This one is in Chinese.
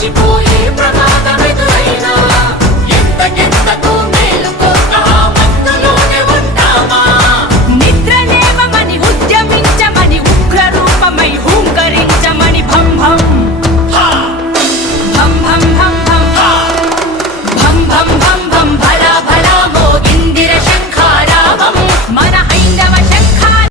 请不要。